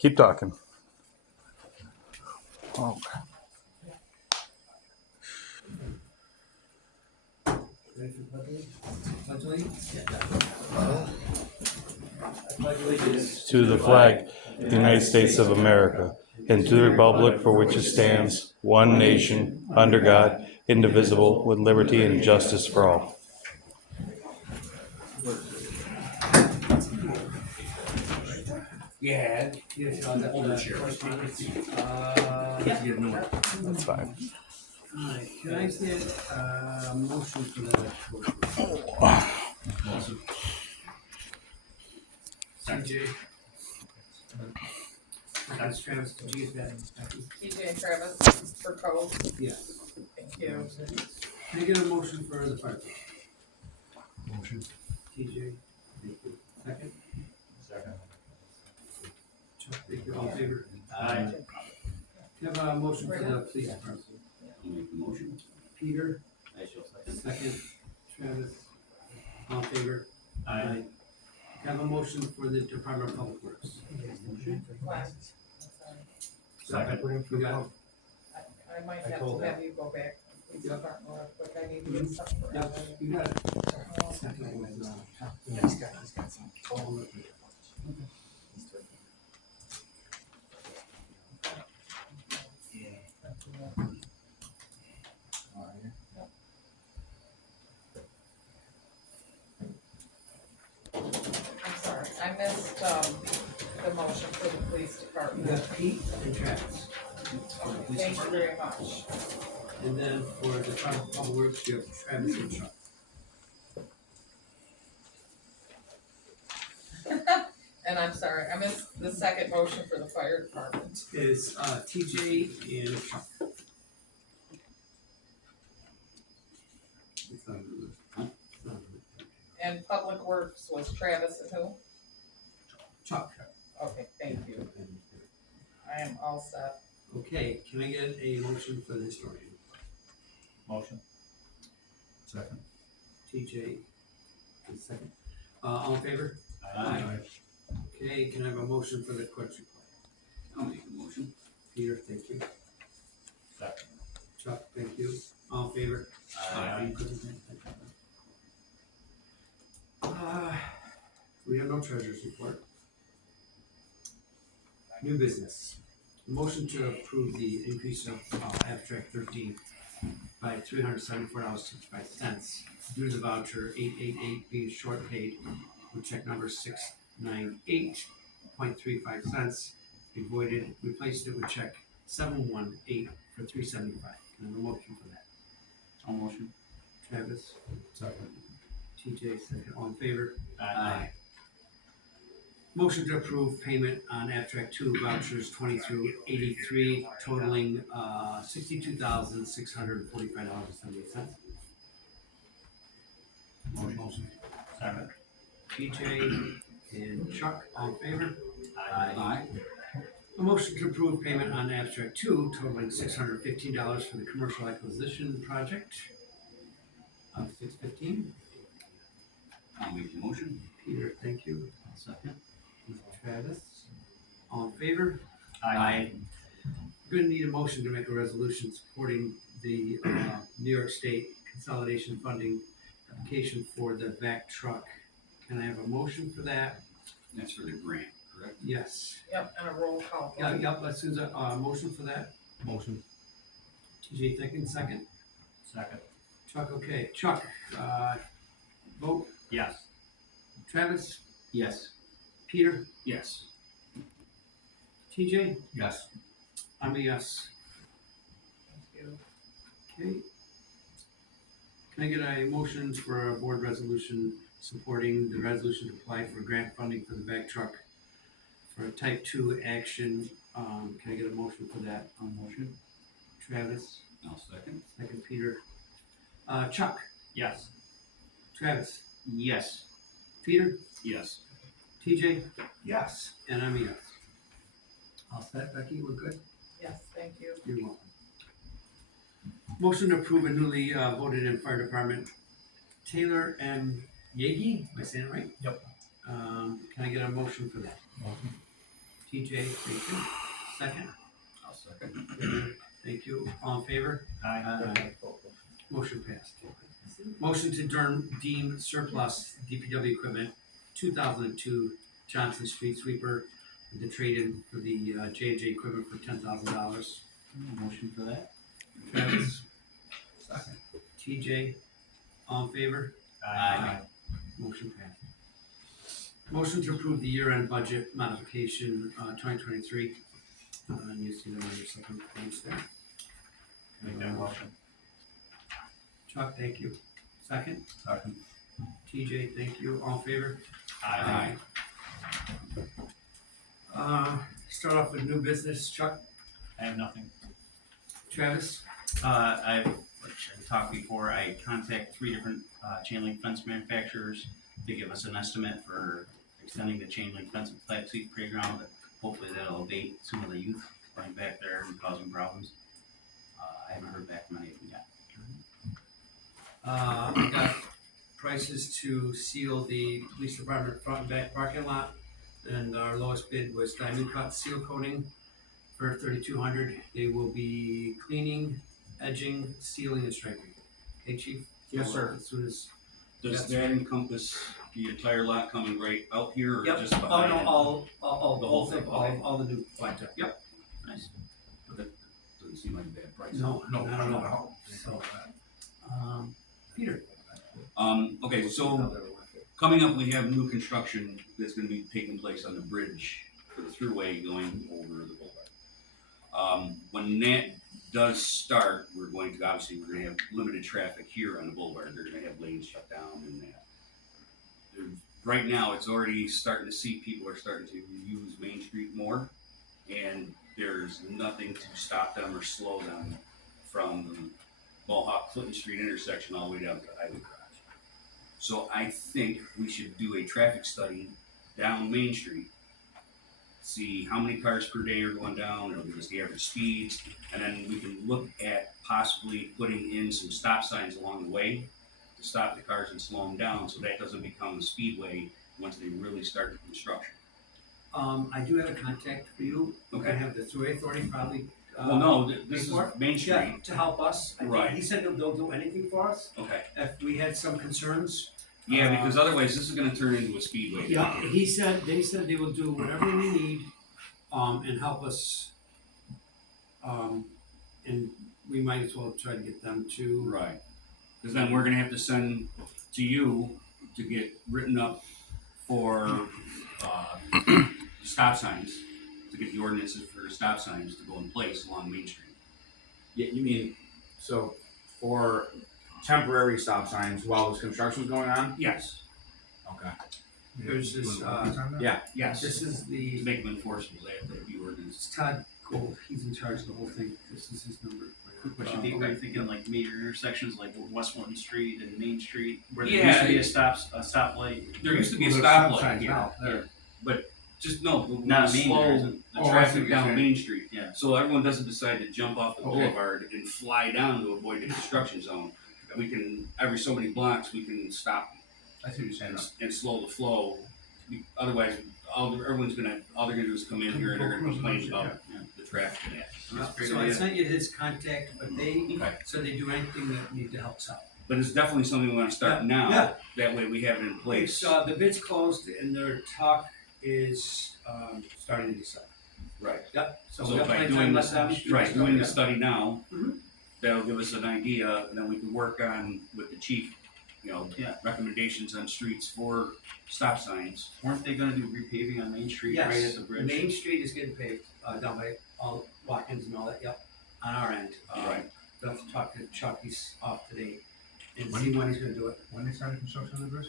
Keep talking. Okay. Ready for pledge allegiance? I pledge allegiance To the flag of the United States of America, and to the republic for which it stands, one nation, under God, indivisible, with liberty and justice for all. Yeah. Yes, older chair. That's fine. Alright, can I get a motion for the CJ? That's Travis, did you get that? TJ and Travis for code, Yes. thank you. Can I get a motion for the fire? Motion. TJ, thank you. Second? Second. Chuck, thank you, all in favor? Aye. Can I have a motion for the police department? I'll make the motion. Peter, I shall second. second. Travis, all in favor? Aye. Can I have a motion for the Department of Public Works? Last, Second. We got, I might have to have you go back. Please Yep. start more quick, I need to get stuff for yep, everybody. you got it. Um, Second was, He's got some. I'm sorry, I missed, the motion for the police you department. got Pete and Travis. Thank you very much. And then for the Department of Public Works, you have Travis and Chuck. And I'm sorry, I missed the second motion for the fire department. Is TJ and Chuck. It's not on the list. Huh? It's not on the list. And public works was Travis and who? Chuck. Okay, thank you, I am all set. Okay, can I get a motion for the historian? Motion. Second. TJ, is second. All in favor? Aye. Okay, can I have a motion for the clerk's report? I'll make the motion. Peter, thank you. Second. Chuck, thank you. All in favor? Aye. We have no treasurer's report. New business. Motion to approve the increase of abstract 13 by $374.65 due to the voucher 888 being short paid with check number 698.35 cents. Be voided, replaced it with check 718 for $375. Can I have a motion for that? I'll motion. Travis, Second. TJ, second. All in favor? Aye. Motion to approve payment on abstract 2 vouchers 20 through 83 totaling $62,645.78. Motion. Second. PJ and Chuck, all in favor? Aye. A motion to approve payment on abstract 2 totaling $615 for the commercial acquisition project of $615. I'll make the motion. Peter, thank you. I'll second. Travis, all in favor? Aye. We're gonna need a motion to make a resolution supporting the New York State Consolidation Funding application for the VAC truck. Can I have a motion for that? That's for the grant, correct? Yes. Yep, and a roll call. Yeah, yep, as soon as motion for that. Motion. TJ thinking second. Second. Chuck, okay. Chuck, vote. Yes. Travis, Yes. Peter, Yes. TJ, Yes. I'm a yes. Thank you. Okay. Can I get a motion for a board resolution supporting the resolution to apply for grant funding for the VAC truck for a type 2 action? Can I get a motion for that? I'll motion. Travis, I'll second. second Peter. Chuck, Yes. Travis, Yes. Peter, Yes. TJ, Yes. and I'm a yes. All set, Becky, we're good? Yes, thank you. You're welcome. Motion to approve a newly voted in fire department, Taylor M. Yagi, am I saying it right? Yep. Can I get a motion for that? Motion. TJ, thank you. Second? I'll second. Thank you. All in favor? Aye. Motion passed. Motion to deem surplus DPW equipment, 2002 Johnson Street Sweeper, the trade-in for the J&J equipment for $10,000. Motion for that? Travis, Second. TJ, all in favor? Aye. Motion passed. Motion to approve the year-end budget modification, 2023. And you see them on your second page there. Make that motion. Chuck, thank you. Second? Second. TJ, thank you. All in favor? Aye. Start off with new business. Chuck, I have nothing. Travis, I've talked before, I contact 3 different chain link fence manufacturers to give us an estimate for extending the chain link fence at Flat Seat Playground, but hopefully that'll abate some of the youth running back there and causing problems. I haven't heard back from any of them yet. I got prices to seal the police department front and back parking lot. And our lowest bid was Diamond Cut Seal Coating for $3,200. They will be cleaning, edging, sealing, and striping. Hey, chief? Yes, sir. As soon as. Does that encompass the entire lot coming right out here or Yep. just Oh, behind no, it? all, the whole thing, Okay. all the new blacktop. Yep. Nice. But that doesn't seem like a bad price. No, not at all. So, Peter? Okay, so coming up, we have new construction that's gonna be taking place on the bridge for the thruway going over the boulevard. When that does start, we're gonna have limited traffic here on the boulevard. They're gonna have lanes shut down and that. Right now, it's already starting to see people are starting to use Main Street more, and there's nothing to stop them or slow them from the Mohawk Clinton Street intersection all the way down to Highway Garage. So I think we should do a traffic study down Main Street, see how many cars per day are going down, or just the average speeds, and then we can look at possibly putting in some stop signs along the way to stop the cars and slow them down, so that doesn't become a speedway once they really start the construction. I do have a contact for you. We're gonna Okay. have the Thruway Authority probably. Well, no, this is before? Main Street. Yeah, to help us. I think Right. He said they'll do anything for us Okay. if we had some concerns. Yeah, because otherwise this is gonna turn into a speedway. Yeah, they said they will do whatever we need, and help us. And we might as well try to get them to. Right. Because then we're gonna have to send to you to get written up for, stop signs, to get the ordinances for stop signs to go in place along Main Street. Yeah, you mean, so for temporary stop signs while this construction's going on? Yes. Okay. There's this, Yes. this is To the, make them enforceable, they have to be ordinances. it's Todd Gold, he's in charge of the whole thing, this is his number. Quick question, Dave, were you thinking like major intersections like West One Street and Main Street, where there Yeah. used to be a stoplight? There used to be a Well, there's stop stoplight signs here, now, there. but just no, Not Main, there slow isn't. the Oh, I see traffic what you're down saying. Main Street. Yeah. So everyone doesn't decide to jump off the Okay. boulevard and fly down to avoid the construction zone. We can, every so many blocks, we can stop I see what you're saying. and slow the flow. Otherwise, all they're gonna do is come in here and they're gonna complain about the traffic and that. So I sent you his contact, but they Okay. said they do anything that need to help us out. But it's definitely something we wanna start now, Yeah. that way we have it in place. It's, the bid's closed and their talk is, starting in December. Right. Yep, so So we got by plenty of doing time this, left on the. right, doing the study now, Mhm. that'll give us an idea, and then we can work on with the chief, Yeah. recommendations on streets for stop signs. Weren't they gonna do repaving on Main Street right at the bridge? Main Street is getting paved, down by all Watkins and all that, yep, on our end. Right. We'll have to talk to Chuck, he's off today, and see when he's gonna do it. When they started construction of the bridge?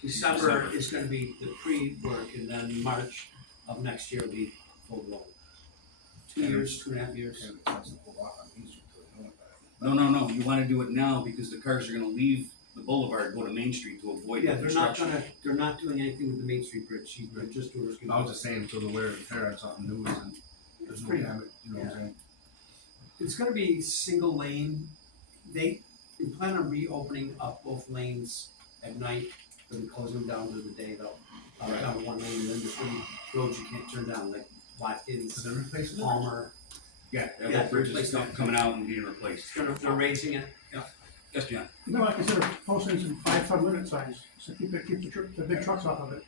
December is gonna be the pre-work, and then March of next year will be full blown. 2 years, 2.5 years. No, you wanna do it now, because the cars are gonna leave the boulevard, go to Main Street to avoid the Yeah, construction. they're not doing anything with the Main Street Bridge, they're just doing. I was just saying, so the wear and tear on something new isn't, there's no Pretty- damage, you know what I'm saying? It's gonna be single lane, they plan on reopening up both lanes at night, but we close them down during the day though. down one lane, and then there's certain roads you can't turn down, like Watkins, Palmer. Yeah, that Yeah, whole bridge is replace that. coming out and being replaced. They're raising it, Yes, John? You know, I consider posting some 5-ton limit signs, so keep the big trucks off of it.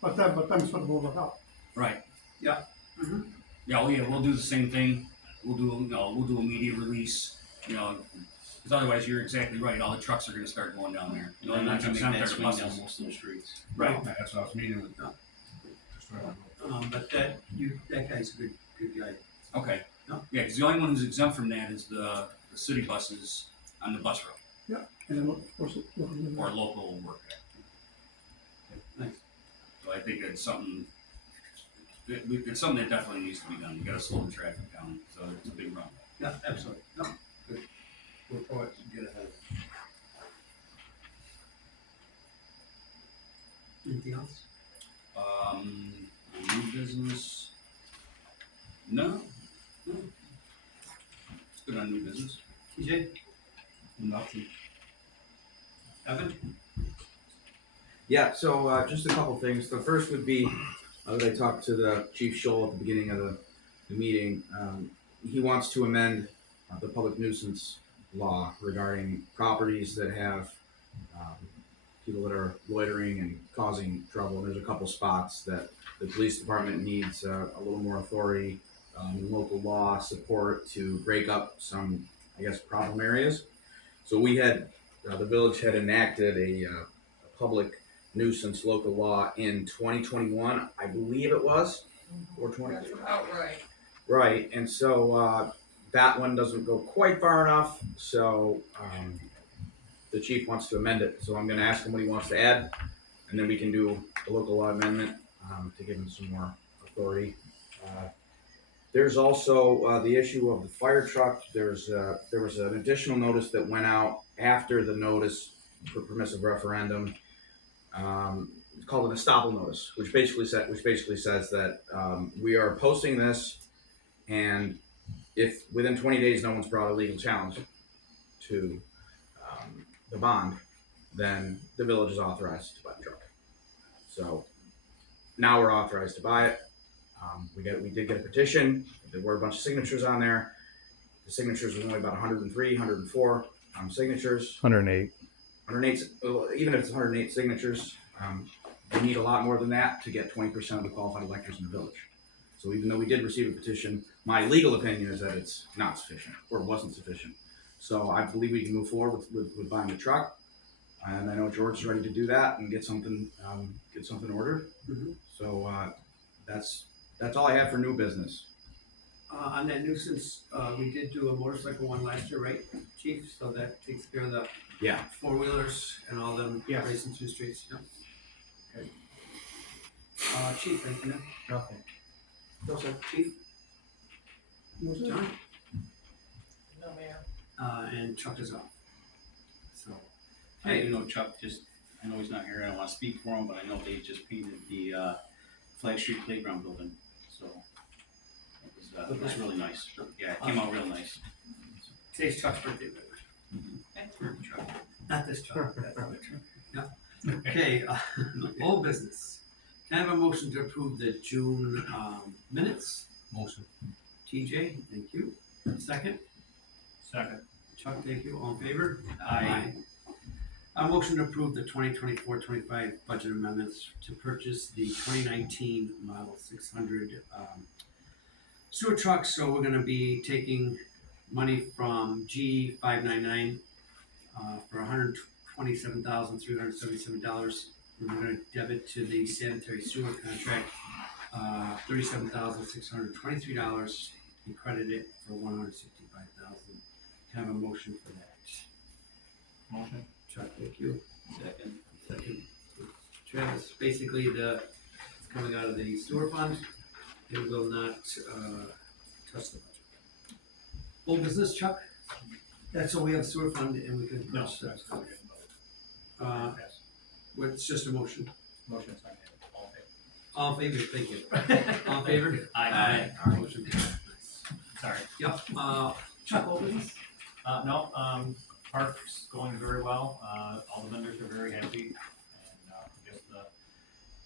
But then it's gonna blow it out. Right. Yeah. Mhm. Yeah, we'll do the same thing. We'll do a media release, because otherwise you're exactly right. All the trucks are gonna start going down there. You know, I'm not gonna make that their swing down buses. most of those streets. Right. That's what I was meeting with. No. Just right on. but that guy's a good guy. Okay. No. Yeah, because the only one who's exempt from that is the city buses on the bus route And then, of course, or local work. Nice. So I think it's something. It's something that definitely needs to be done. You got to slow the traffic down, so it's a big run. Yeah, absolutely, no, good. We'll probably get ahead. Anything else? New business. No. It's good on new business. TJ, Nothing. Evan? Yeah, so just a couple things. The first would be that I talked to the Chief Scholl at the beginning of the meeting. He wants to amend the public nuisance law regarding properties that have people that are loitering and causing trouble. And there's a couple spots that the police department needs a little more authority, local law support to break up some, I guess, problem areas. So we had, the village had enacted a public nuisance local law in 2021, I believe it was, or 20. That's about right. Right, and so that one doesn't go quite far enough, so the chief wants to amend it. So I'm going to ask him what he wants to add, and then we can do a local law amendment to give him some more authority. There's also the issue of the fire truck. There was an additional notice that went out after the notice for permissive referendum. It's called an estoppel notice, which basically says that we are posting this, and if within 20 days no one's brought a legal challenge to the bond, then the village is authorized to buy the truck. So now we're authorized to buy it. We did get a petition. There were a bunch of signatures on there. The signatures were only about 103, 104 signatures. 108. 108, even if it's 108 signatures, we need a lot more than that to get 20% of the qualified electors in the village. So even though we did receive a petition, my legal opinion is that it's not sufficient, or wasn't sufficient. So I believe we can move forward with buying the truck, and I know George is ready to do that and get something ordered. Mhm. So that's all I have for new business. On that nuisance, we did do a motorcycle one last year, right, chief? So that takes care of the Yeah. four-wheelers and all them Yes. racing through the streets, yeah. Okay. Chief, anything else? Nothing. No, sir. Chief? John? No, Mayor. And Chuck is off. So, Hey, Chuck I know he's not here, I don't wanna speak for him, but I know they just painted the, Flag Street Playground building, so. It was really nice, yeah, it came out real nice. today's Chuck's birthday, by the way. Chuck. Not this Chuck, that other Chuck. Yeah. Okay, old business. Can I have a motion to approve the June minutes? Motion. TJ, thank you. Second? Second. Chuck, thank you. All in favor? Aye. A motion to approve the 2024-25 budget amendments to purchase the 2019 Model 600 sewer trucks. So we're gonna be taking money from G599 for $127,377. We're gonna debit to the sanitary sewer contract $37,623 and credit it for $165,000. Can I have a motion for that? Motion. Chuck, thank you. Second. Second. Travis, basically it's coming out of the sewer fund. It will not touch the budget. Old business, Chuck? That's all we have, sewer fund, and we can. No, push that. that's not Well, it's just a motion. Motion second. All in favor. All in favor, thank you. All in favor? Aye. Motion carries. Sorry. Yep, Chuck, old business? No, park's going very well. All the vendors are very happy. And I guess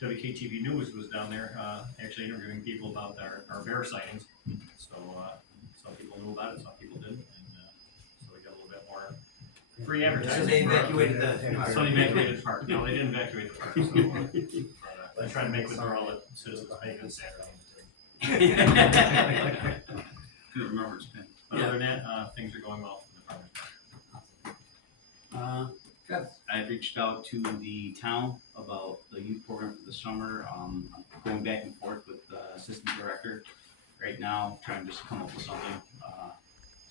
the WKTV News was down there, actually interviewing people about our bear sightings. So, some people knew about it, some people didn't, and, so we got a little bit more free advertising. So they evacuated the. So they evacuated the park. No, they didn't evacuate the park, so, I try to make with all the citizens of Haven Saturday. Couldn't remember his pin. But other than that, things are going well for the farmers market. I've reached out to the town about the youth program for the summer. I'm going back and forth with the assistant director right now, trying to just come up with something,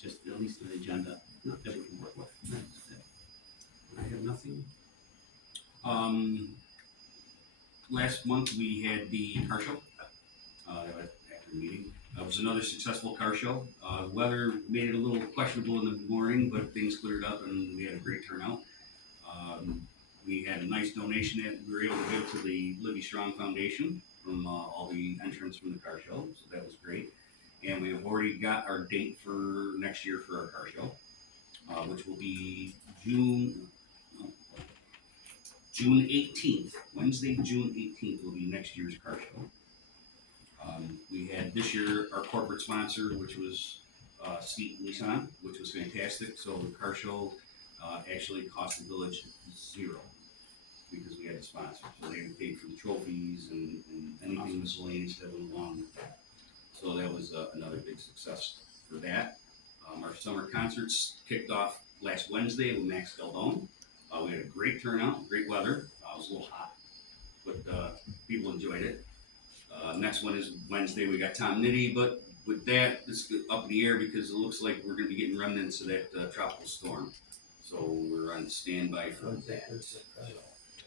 just at least an agenda that we can work with. I have nothing. Last month we had the car show, after the meeting. It was another successful car show. Weather made it a little questionable in the morning, but things cleared up and we had a great turnout. We had a nice donation that we were able to give to the Libby Strong Foundation from all the entrants from the car show, so that was great. And we have already got our date for next year for our car show, which will be June 18th. Wednesday, June 18th will be next year's car show. We had this year our corporate sponsor, which was Steve Nissan, which was fantastic. So the car show actually cost the village $0 because we had a sponsor. So they paid for the trophies and anything miscellaneous that went along with that. So that was another big success for that. Our summer concerts kicked off last Wednesday with Max Caldone. We had a great turnout, great weather. It was a little hot, but people enjoyed it. Next one is Wednesday. We got Tom Nitty, but with that, it's up in the air because it looks like we're going to be getting remnants of that tropical storm. So we're on standby for that.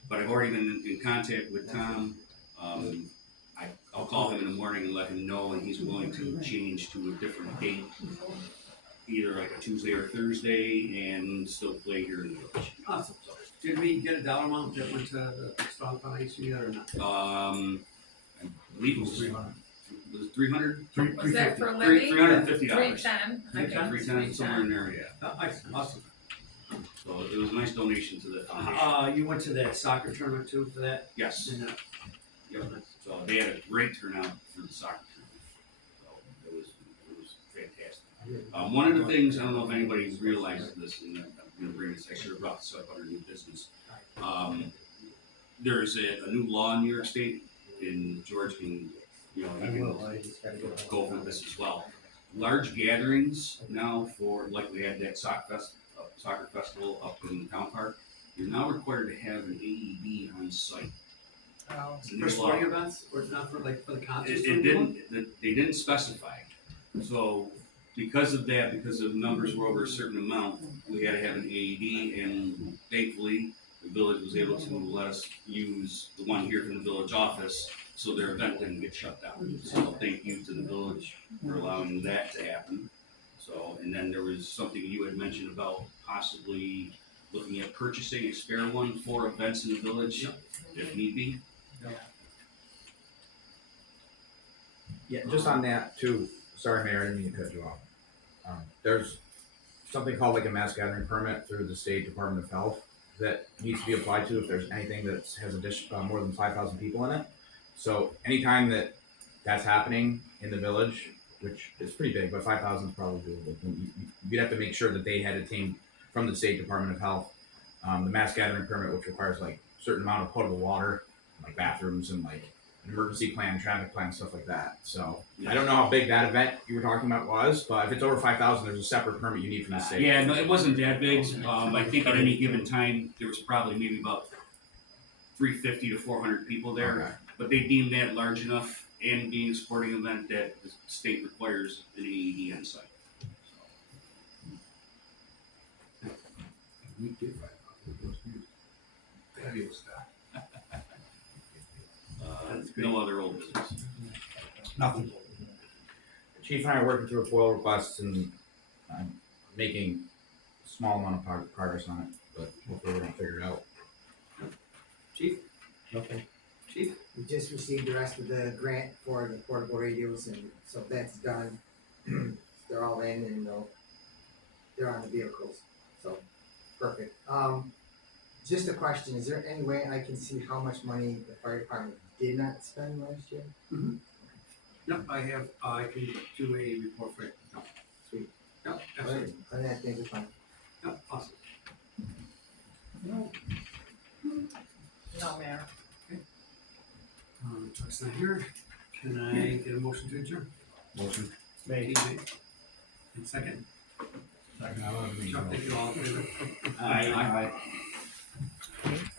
But I've already been in contact with Tom. I'll call him in the morning and let him know, and he's willing to change to a different date, either like a Tuesday or Thursday, and still play here in the village. Awesome. Did we get a dollar amount that went to the Strong Foundation yet or not? I believe it was 300. Was it 300? Was that for Libby? $350. 310, I think. 310, somewhere in there, yeah. Awesome. So it was a nice donation to the foundation. You went to that soccer tournament too for that? Yes. And, Yep. So they had a great turnout for the soccer tournament. So it was fantastic. One of the things, I don't know if anybody realizes this, and I'm going to bring this, I should have brought this up under new business. There's a new law in New York State, and George can, you can go over this as well. Large gatherings now for, like we had that soccer festival up in the town park, you're now required to have an AED on site. for sporting events or not for like for the concerts? They didn't specify. So because of that, because the numbers were over a certain amount, we had to have an AED, and thankfully the village was able to let us use the one here from the village office, so their event didn't get shut down. So thank you to the village for allowing that to happen. So, and then there was something you had mentioned about possibly looking at purchasing a spare one for events in the village, if need be. Yeah, just on that too, sorry Mayor, I didn't mean to cut you off. There's something called like a mass gathering permit through the State Department of Health that needs to be applied to if there's anything that has more than 5,000 people in it. So anytime that's happening in the village, which is pretty big, but 5,000 is probably doable. You'd have to make sure that they had attained from the State Department of Health the mass gathering permit, which requires like a certain amount of potable water, like bathrooms and like an emergency plan, traffic plan, stuff like that. So I don't know how big that event you were talking about was, but if it's over 5,000, there's a separate permit you need from the state. Yeah, no, it wasn't that big. I think at any given time, there was probably maybe about 350 to 400 people there. Okay. But they deemed that large enough, and being a sporting event, that the state requires an AED on site. No other old business. Nothing. Chief and I are working through a FOIL request and I'm making a small amount of progress on it, but hopefully we're gonna figure it out. Chief? Okay. Chief? We just received the rest of the grant for the portable radios, and so that's done. They're all in and they're on the vehicles, so perfect. just a question, is there any way I can see how much money the fire department did not spend last year? Yep, I can do a report for it. Yep. Sweet. Yep, absolutely. On that, things are fine. Yep, awesome. No, Mayor. Chuck's not here. Can I get a motion to adjourn? Motion. TJ. And second. Chuck, thank you all. in favor? Aye.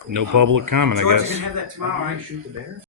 No public comment, I George, you guess. can have that tomorrow, right? Shoot the bear?